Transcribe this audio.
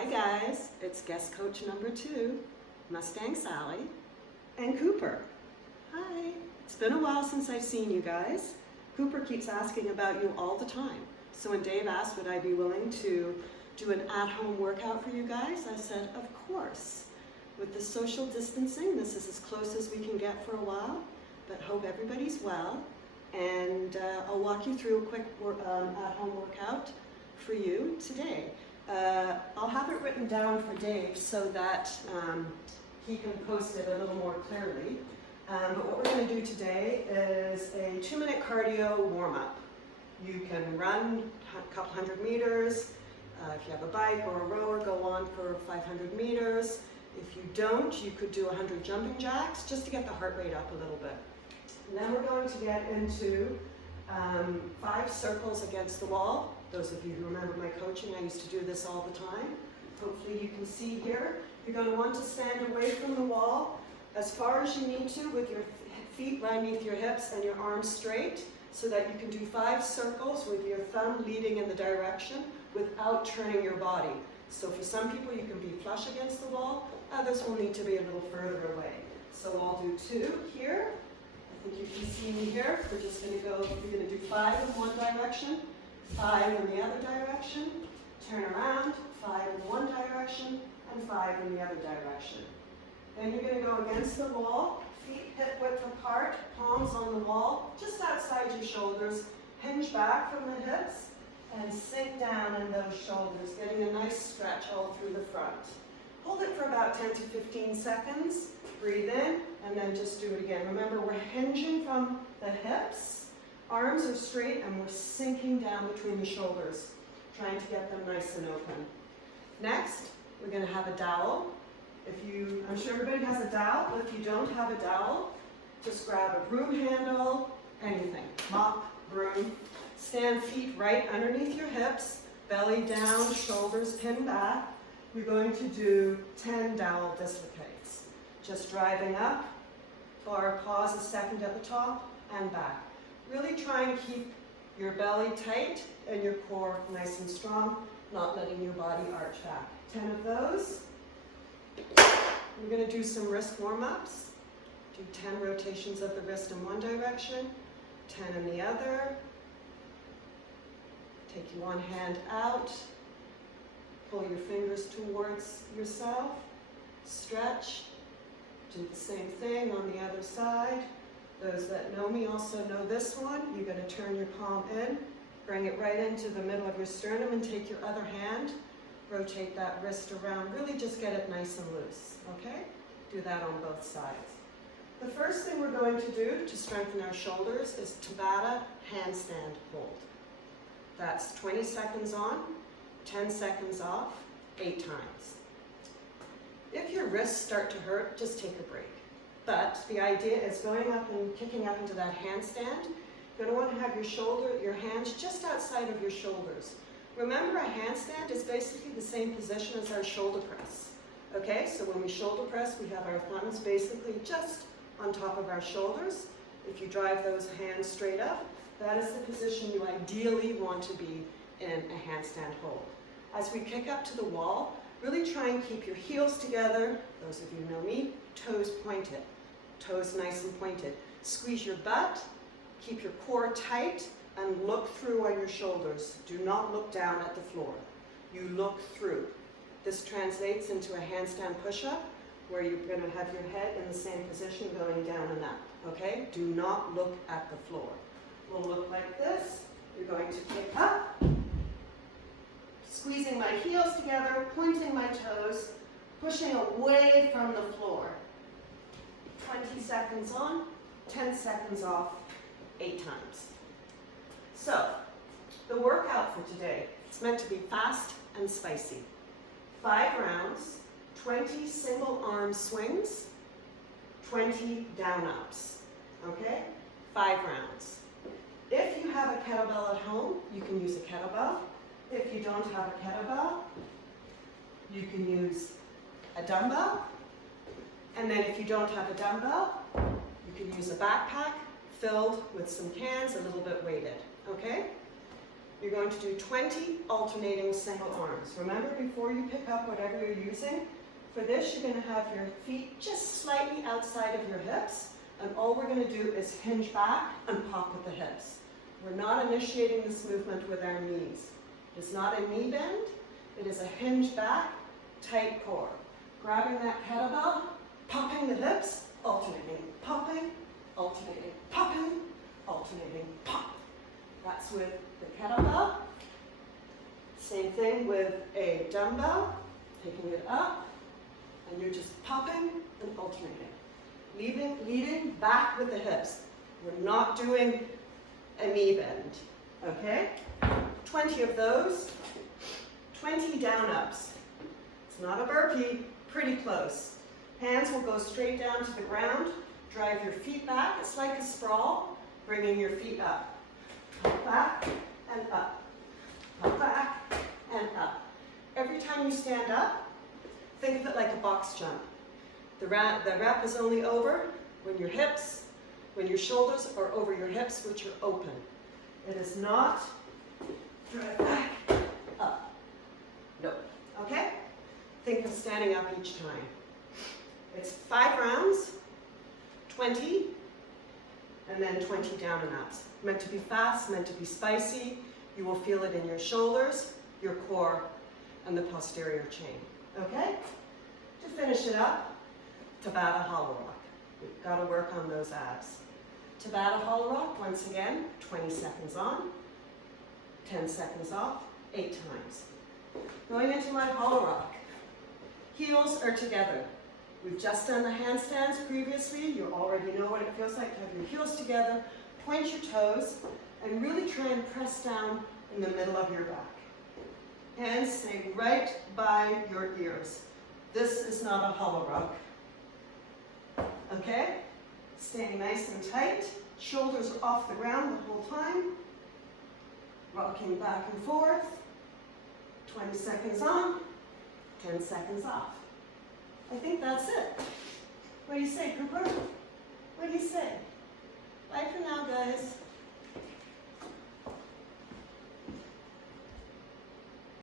Hi guys, it's guest coach number 2, Mustang Sally, and Cooper. Hi, it's been a while since I've seen you guys. Cooper keeps asking about you all the time. So when Dave asked would I be willing to do an at-home workout for you guys, I said, of course. With the social distancing, this is as close as we can get for a while, but hope everybody's well. And I'll walk you through a quick at-home workout for you today. I'll have it written down for Dave so that he can post it a little more clearly. But what we're going to do today is a 2-minute cardio warm-up. You can run a couple hundred meters. If you have a bike or a rower, go on for 500 meters. If you don't, you could do 100 jumping jacks just to get the heart rate up a little bit. And then we're going to get into 5 circles against the wall. Those of you who remember my coaching, I used to do this all the time. Hopefully you can see here. You're going to want to stand away from the wall as far as you need to with your feet right beneath your hips and your arms straight so that you can do 5 circles with your thumb leading in the direction without turning your body. So for some people you can be flush against the wall, others will need to be a little further away. So I'll do 2 here. I think you can see me here. We're just going to go, you're going to do 5 in one direction, 5 in the other direction, turn around, 5 in one direction, and 5 in the other direction. Then you're going to go against the wall, feet hip width apart, palms on the wall, just outside your shoulders, hinge back from the hips, and sink down in those shoulders, getting a nice stretch all through the front. Hold it for about 10 to 15 seconds, breathe in, and then just do it again. Remember, we're hinging from the hips, arms are straight, and we're sinking down between the shoulders, trying to get them nice and open. Next, we're going to have a dowel. I'm sure everybody has a dowel, but if you don't have a dowel, just grab a broom handle, anything, mop, broom. Stand feet right underneath your hips, belly down, shoulders pinned back. We're going to do 10 Dowel Dislocates. Just driving up, pause a second at the top, and back. Really try and keep your belly tight and your core nice and strong, not letting your body arch back. 10 of those. We're going to do some wrist warm-ups. Do 10 rotations of the wrist in one direction, 10 in the other. Take your one hand out, pull your fingers towards yourself, stretch, do the same thing on the other side. Those that know me also know this one. You're going to turn your palm in, bring it right into the middle of your sternum and take your other hand, rotate that wrist around, really just get it nice and loose, okay? Do that on both sides. The first thing we're going to do to strengthen our shoulders is Tabata handstand hold. That's 20 seconds on, 10 seconds off, 8 times. If your wrists start to hurt, just take a break. But the idea is going up and kicking up into that handstand. You're going to want to have your hands just outside of your shoulders. Remember, a handstand is basically the same position as our shoulder press. Okay, so when we shoulder press, we have our thumbs basically just on top of our shoulders. If you drive those hands straight up, that is the position you ideally want to be in a handstand hold. As we kick up to the wall, really try and keep your heels together. Those of you who know me, toes pointed. Toes nice and pointed. Squeeze your butt, keep your core tight, and look through on your shoulders. Do not look down at the floor. You look through. This translates into a handstand push-up where you're going to have your head in the same position going down and up. Okay? Do not look at the floor. Will look like this. You're going to kick up, squeezing my heels together, pointing my toes, pushing away from the floor. 20 seconds on, 10 seconds off, 8 times. So, the workout for today, it's meant to be fast and spicy. 5 rounds, 20 single arm swings, 20 down ups. Okay? 5 rounds. If you have a kettlebell at home, you can use a kettlebell. If you don't have a kettlebell, you can use a dumbbell. And then if you don't have a dumbbell, you can use a backpack filled with some cans, a little bit weighted. Okay? You're going to do 20 alternating single arms. Remember, before you pick up whatever you're using, for this you're going to have your feet just slightly outside of your hips, and all we're going to do is hinge back and pop with the hips. We're not initiating this movement with our knees. It's not a knee bend, it is a hinge back, tight core. Grabbing that kettlebell, popping the hips, alternating, popping, alternating, popping, alternating, pop. That's with the kettlebell. Same thing with a dumbbell, picking it up, and you're just popping and alternating. Leading back with the hips. We're not doing a knee bend, okay? 20 of those, 20 down-ups. It's not a burpee, pretty close. Hands will go straight down to the ground. Drive your feet back. It's like a sprawl, bringing your feet up. Hop back and up. Hop back and up. Every time you stand up, think of it like a box jump. The rep is only over when your hips, when your shoulders are over your hips, which are open. It is not drive back, up. No. Okay? Think of standing up each time. It's 5 rounds, 20, and then 20 down and ups. Meant to be fast, meant to be spicy. You will feel it in your shoulders, your core, and the posterior chain. Okay? To finish it up, Tabata hollow rock. We've got to work on those abs. Tabata hollow rock, once again, 20 seconds on, 10 seconds off, 8 times. Going into my hollow rock. Heels are together. We've just done the handstands previously. You already know what it feels like to have your heels together. Point your toes and really try and press down in the middle of your back. Hands stay right by your ears. This is not a hollow rock. Okay? Staying nice and tight. Shoulders are off the ground the whole time. Rocking back and forth. 20 seconds on, 10 seconds off. I think that's it. What do you say, Cooper? What do you say? Bye for now, guys.